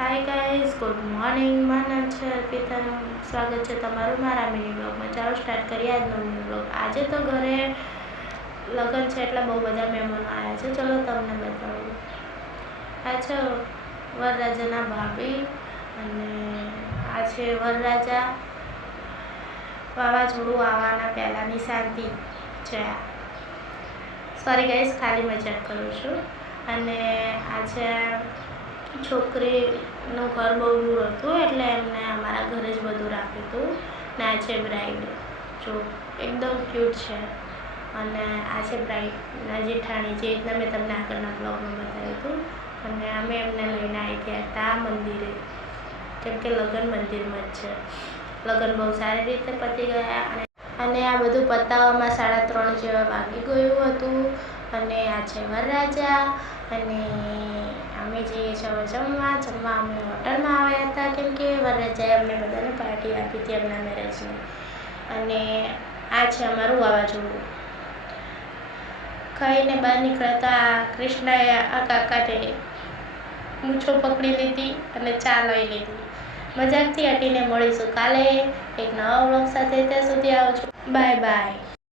Hi guys, good morning. મારું નામ છે અર્પિતા. સ્વાગત છે તમારું મારા મિની બ્લોગમાં. ચાલો સ્ટાર્ટ કરીએ આજનો મિની બ્લોગ. આજે તો ઘરે લગ્ન છે એટલે બહુ બધા મહેમાનો આવ્યા છે. ચલો તમને બતાવું. આ છે વરરાજાના ભાભી અને આ છે વરરાજા. વાવાઝોડું આવવાના પહેલાંની શાંતિ છે. સોરી ગાઈઝ, ખાલી મજાક કરું છું. અને આ છે છોકરીનું ઘર બહુ દૂર હતું એટલે એમને અમારા ઘરે જ બધું રાખ્યું હતું. ને આ છે બ્રાઇડ, જો એકદમ ક્યુટ છે. અને આ છે બ્રાઇડના જેઠાણી, જે રીતના મેં તમને આગળના બ્લોગમાં બતાવ્યું હતું. અને અમે એમને લઈને આવી ગયા હતા મંદિરે, કેમ કે લગ્ન મંદિરમાં જ છે. લગ્ન બહુ સારી રીતે પતી ગયા અને આ બધું પતાવવામાં 3:30 જેવા વાગી ગયું હતું. અને આ છે વરરાજા અને અમે જઈએ છીએ હવે જમવા. અમે હોટલમાં આવ્યા હતા કેમ કે વરરાજાએ અમને બધાને પાર્ટી આપી હતી એમના મેરેજની. અને આ છે અમારું વાવાઝોડું. ખાઈને બહાર નીકળતા કૃષ્ણએ આ કાકાને મૂછો પકડી લીધી અને ચા લઈ લીધી. મજાકથી હટીને મળીશું કાલે એક નવા વ્લોગ સાથે. ત્યાં સુધી આવજો. Bye bye.